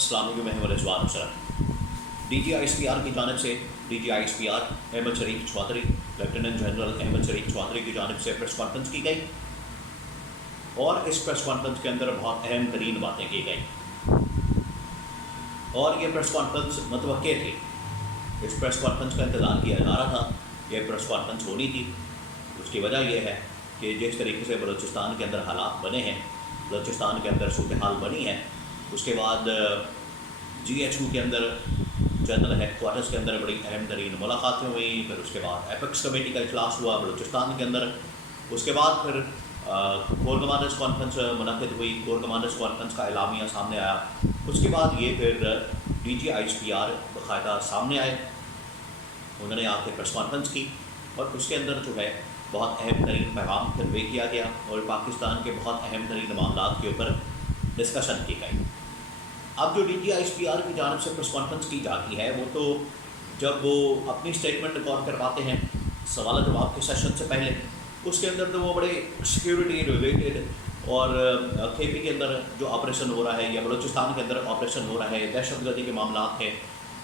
السلام علیکم Muhammad Rizwan sir D G I S P R کی جانب سے D G I S P R Ahmed Sharif Chaudhry lieutenant general Ahmed Sharif Chaudhry کی جانب سے پریس کانفرنس کی گئی اور اس پریس کانفرنس کے اندر بہت اہم ترین باتیں کی گئیں اور یہ پریس کانفرنس متوقع تھی. اس پریس کانفرنس کا انتظار کیا جا رہا تھا. یہ پریس کانفرنس ہونی تھی. اس کی وجہ یہ ہے کہ جس طریقے سے بلوچستان کے اندر حالات بنے ہیں, بلوچستان کے اندر صورتحال بنی ہے, اس کے بعد جی ایچ او کے اندر جنرل ہیڈ کوارٹرز کے اندر بڑی اہم ترین ملاقاتیں ہوئیں. پھر اس کے بعد ایپیکس کمیٹی کا اجلاس ہوا بلوچستان کے اندر. اس کے بعد پھر کور کمانڈرز کانفرنس منعقد ہوئی. کور کمانڈرز کانفرنس کا اعلامیہ سامنے آیا. اس کے بعد یہ پھر D G I S P R باقاعدہ سامنے آئے. انہوں نے آ کے پریس کانفرنس کی اور اس کے اندر جو ہے بہت اہم ترین پیغام کنوے کیا گیا اور پاکستان کے بہت اہم ترین معاملات کے اوپر ڈسکشن کی گئی. اب جو D G I S P R کی جانب سے پریس کانفرنس کی جاتی ہے وہ تو جب وہ اپنی اسٹیٹمنٹ ریکارڈ کرواتے ہیں سوال جواب کے سیشن سے پہلے, اس کے اندر تو وہ بڑے سیکیورٹی ریلیٹڈ اور کے پی کے اندر جو آپریشن ہو رہا ہے یا بلوچستان کے اندر آپریشن ہو رہا ہے, دہشت گردی کے معاملات ہیں,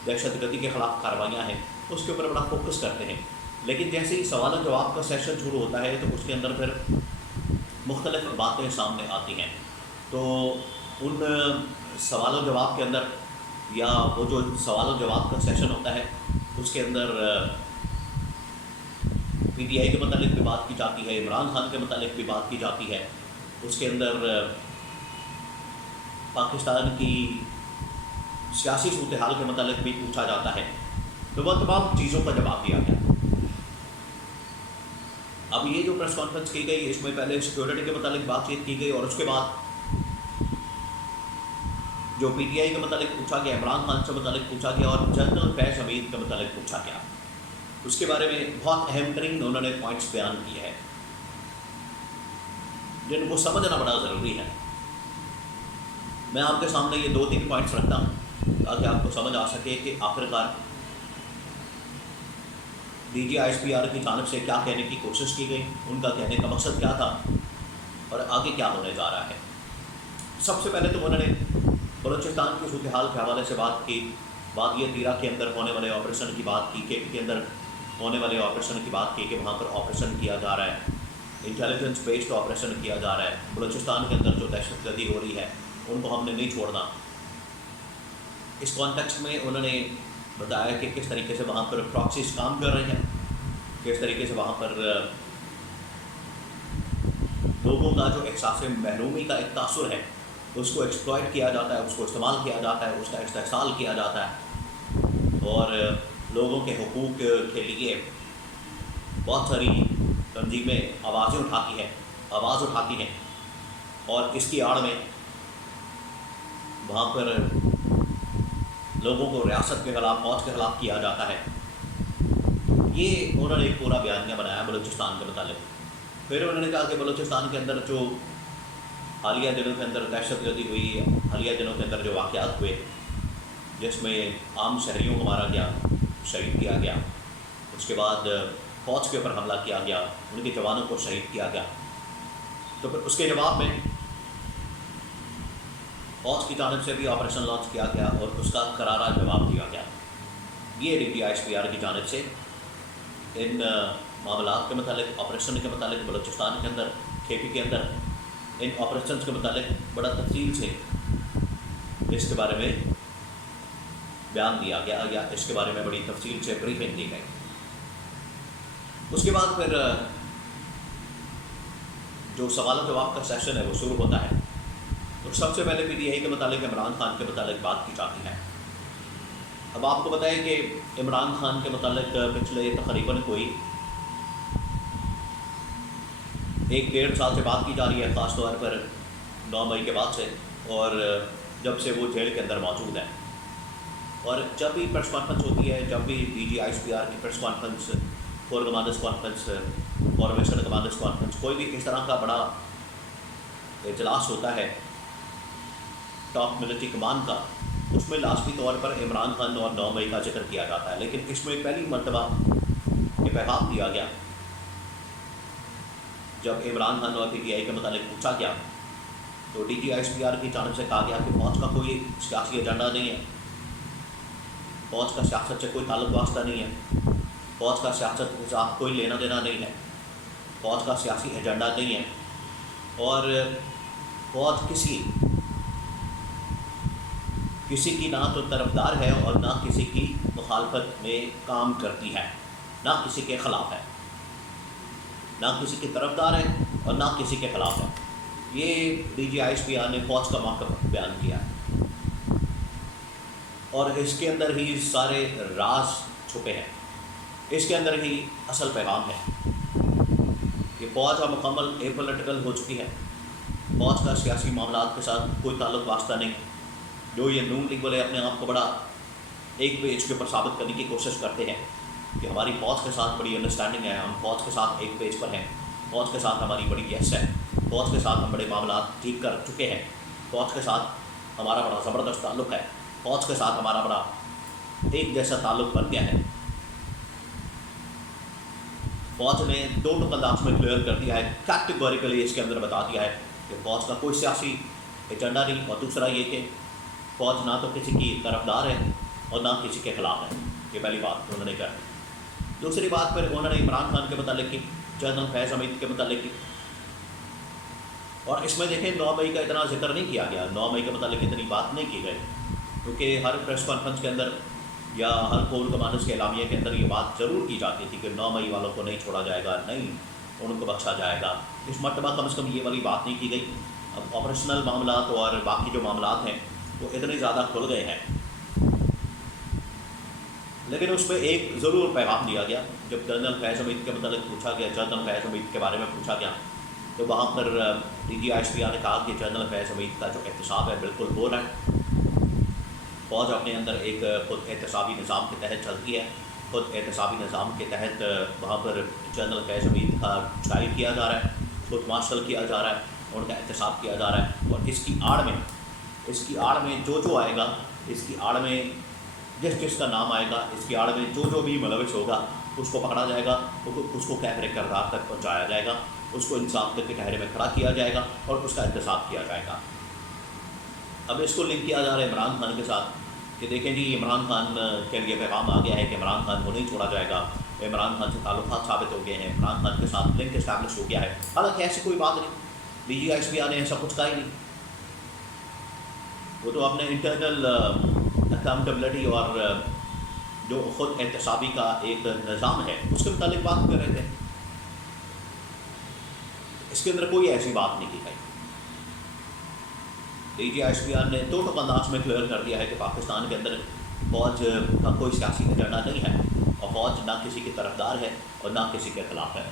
دہشت گردی کے خلاف کاروائیاں ہیں, اس کے اوپر بڑا فوکس کرتے ہیں. لیکن جیسے ہی سوال و جواب کا سیشن شروع ہوتا ہے تو اس کے اندر پھر مختلف باتیں سامنے آتی ہیں. تو ان سوال و جواب کے اندر یا وہ جو سوال و جواب کا سیشن ہوتا ہے اس کے اندر پی ٹی آئی کے متعلق بھی بات کی جاتی ہے, عمران خان کے متعلق بھی بات کی جاتی ہے. اس کے اندر پاکستان کی سیاسی صورتحال کے متعلق بھی پوچھا جاتا ہے. تو وہ تمام چیزوں کا جواب دیا گیا. اب یہ جو پریس کانفرنس کی گئی اس میں پہلے سیکورٹی کے متعلق بات چیت کی گئی اور اس کے بعد جو پی ٹی آئی کے متعلق پوچھا گیا, عمران خان سے متعلق پوچھا گیا اور جنرل فیض حمید کے متعلق پوچھا گیا. اس کے بارے میں بہت اہم ترین انہوں نے پوائنٹس بیان کیے ہیں جن کو سمجھنا بڑا ضروری ہے. میں آپ کے سامنے یہ 2-3 پوائنٹس رکھتا ہوں تاکہ آپ کو سمجھ آ سکے کہ آخرکار D G I S P R کی جانب سے کیا کہنے کی کوشش کی گئی, ان کا کہنے کا مقصد کیا تھا اور آگے کیا ہونے جا رہا ہے. سب سے پہلے تو انہوں نے بلوچستان کی صورتحال کے حوالے سے بات کی, وادی تیرا کے اندر ہونے والے آپریشن کی بات کی, کے پی کے اندر ہونے والے آپریشن کی بات کی کہ وہاں پر آپریشن کیا جا رہا ہے, انٹیلیجنس بیسڈ آپریشن کیا جا رہا ہے. بلوچستان کے اندر جو دہشت گردی ہو رہی ہے ان کو ہم نے نہیں چھوڑنا. اس کانٹیکسٹ میں انہوں نے بتایا کہ کس طریقے سے وہاں پر پراکسیز کام کر رہے ہیں, کس طریقے سے وہاں پر لوگوں کا جو احساس محرومی کا ایک تاثر ہے اس کو ایکسپلائٹ کیا جاتا ہے, اس کو استعمال کیا جاتا ہے, اس کا استحصال کیا جاتا ہے اور لوگوں کے حقوق کے لیے بہت ساری تنظیمیں آواز اٹھاتی ہیں اور اس کی آڑ میں وہاں پر لوگوں کو ریاست کے خلاف, فوج کے خلاف کیا جاتا ہے. یہ انہوں نے ایک پورا بیانیہ بنایا بلوچستان کے متعلق. پھر انہوں نے کہا کہ بلوچستان کے اندر جو حالیہ دنوں کے اندر دہشت گردی ہوئی, حالیہ دنوں کے اندر جو واقعات ہوئے جس میں عام شہریوں کو مارا گیا, شہید کیا گیا, اس کے بعد فوج کے اوپر حملہ کیا گیا, ان کے جوانوں کو شہید کیا گیا, تو پھر اس کے جواب میں فوج کی جانب سے بھی آپریشن لانچ کیا گیا اور اس کا کرارا جواب دیا گیا. یہ D G I S P R کی جانب سے ان معاملات کے متعلق, آپریشن کے متعلق بلوچستان کے اندر, کے پی کے اندر ان آپریشنز کے متعلق بڑا تفصیل سے اس کے بارے میں بیان دیا گیا یا اس کے بارے میں بڑی تفصیل سے بریفنگ دی گئی. اس کے بعد پھر جو سوال و جواب کا سیشن ہے وہ شروع ہوتا ہے. تو سب سے پہلے پی ٹی آئی کے متعلق عمران خان کے متعلق بات کی جاتی ہے. اب آپ کو بتائیں کہ عمران خان کے متعلق پچھلے تقریباً کوئی 1-1.5 سال سے بات کی جا رہی ہے, خاص طور پر 9 مئی کے بعد سے, اور جب سے وہ جیل کے اندر موجود ہے. اور جب بھی پریس کانفرنس ہوتی ہے, جب بھی D G I S P R کی press conference, corps commanders conference, formation commanders conference, کوئی بھی اس طرح کا بڑا اجلاس ہوتا ہے ٹاپ ملٹری کمان کا, اس میں لازمی طور پر عمران خان اور 9 مئی کا ذکر کیا جاتا ہے. لیکن اس میں پہلی مرتبہ یہ پیغام دیا گیا جب عمران خان اور پی ٹی آئی کے متعلق پوچھا گیا تو DGISPR کی جانب سے کہا گیا کہ فوج کا کوئی سیاسی ایجنڈا نہیں ہے، فوج کا سیاست سے کوئی تعلق واسطہ نہیں ہے، فوج کا سیاست کے ساتھ کوئی لینا دینا نہیں ہے، فوج کا سیاسی ایجنڈا نہیں ہے، اور فوج کسی کی نہ تو طرفدار ہے اور نہ کسی کی مخالفت میں کام کرتی ہے، نہ کسی کے خلاف ہے، نہ کسی کی طرفدار ہے اور نہ کسی کے خلاف ہے۔ یہ DGISPR نے فوج کا موقف بیان کیا ہے، اور اس کے اندر ہی سارے راز چھپے ہیں، اس کے اندر ہی اصل پیغام ہے کہ فوج اب مکمل اے پولیٹیکل ہو چکی ہے، فوج کا سیاسی معاملات کے ساتھ کوئی تعلق واسطہ نہیں۔ جو یہ نون لیگ والے اپنے آپ کو بڑا ایک پیج کے اوپر ثابت کرنے کی کوشش کرتے ہیں کہ ہماری فوج کے ساتھ بڑی انڈرسٹینڈنگ ہے، ہم فوج کے ساتھ ایک پیج پر ہیں، فوج کے ساتھ ہماری بڑی یس ہے، فوج کے ساتھ ہم بڑے معاملات ٹھیک کر چکے ہیں، فوج کے ساتھ ہمارا بڑا زبردست تعلق ہے، فوج کے ساتھ ہمارا بڑا ایک جیسا تعلق بن گیا ہے۔ فوج نے دو انداز میں کلیئر کر دیا ہے، کیٹیگوریکلی اس کے اندر بتا دیا ہے کہ فوج کا کوئی سیاسی ایجنڈا نہیں، اور دوسرا یہ کہ فوج نہ تو کسی کی طرفدار ہے اور نہ کسی کے خلاف ہے۔ یہ پہلی بات انہوں نے کہی۔ دوسری بات پھر انہوں نے عمران خان کے متعلق کی، جنرل فیض حمید کے متعلق کی، اور اس میں دیکھیں 9 مئی کا اتنا ذکر نہیں کیا گیا، 9 مئی کے متعلق اتنی بات نہیں کی گئی، کیونکہ ہر پریس کانفرنس کے اندر یا ہر کور کمانڈرز کے اعلامیے کے اندر یہ بات ضرور کی جاتی تھی کہ 9 مئی والوں کو نہیں چھوڑا جائے گا، نہیں ان کو بخشا جائے گا۔ اس مرتبہ کم از کم یہ والی بات نہیں کی گئی۔ اب آپریشنل معاملات اور باقی جو معاملات ہیں وہ اتنے زیادہ کھل گئے ہیں، لیکن اس میں ایک ضرور پیغام دیا گیا۔ جب جنرل فیض حمید کے متعلق پوچھا گیا، جنرل فیض حمید کے بارے میں پوچھا گیا، تو وہاں پر DGISPR نے کہا کہ جنرل فیض حمید کا جو احتساب ہے بالکل ہو رہا ہے، فوج اپنے اندر ایک خود احتسابی نظام کے تحت چلتی ہے، خود احتسابی نظام کے تحت وہاں پر جنرل فیض حمید کا ٹرائل کیا جا رہا ہے، خود مارشل کیا جا رہا ہے، ان کا احتساب کیا جا رہا ہے، اور اس کی آڑ میں جو آئے گا، اس کی آڑ میں جس کا نام آئے گا، اس کی آڑ میں جو بھی ملوث ہوگا اس کو پکڑا جائے گا، اس کو کیفر کردار تک پہنچایا جائے گا، اس کو انصاف کے کٹہرے میں کھڑا کیا جائے گا اور اس کا احتساب کیا جائے گا۔ اب اس کو لنک کیا جا رہا ہے عمران خان کے ساتھ کہ دیکھیں جی عمران خان کے لیے پیغام آ گیا ہے کہ عمران خان کو نہیں چھوڑا جائے گا، عمران خان سے تعلقات ثابت ہو گئے ہیں، عمران خان کے ساتھ لنک اسٹیبلش ہو گیا ہے۔ حالانکہ ایسی کوئی بات نہیں، DGISPR نے ایسا کچھ کہا ہی نہیں، وہ تو اپنے انٹرنل اکاؤنٹیبلٹی اور جو خود احتسابی کا ایک نظام ہے اس کے متعلق بات کر رہے تھے۔ اس کے اندر کوئی ایسی بات نہیں کی گئی۔ DGISPR نے دو انداز میں کلیئر کر دیا ہے کہ پاکستان کے اندر فوج کا کوئی سیاسی ایجنڈا نہیں ہے، اور فوج نہ کسی کی طرفدار ہے اور نہ کسی کے خلاف ہے۔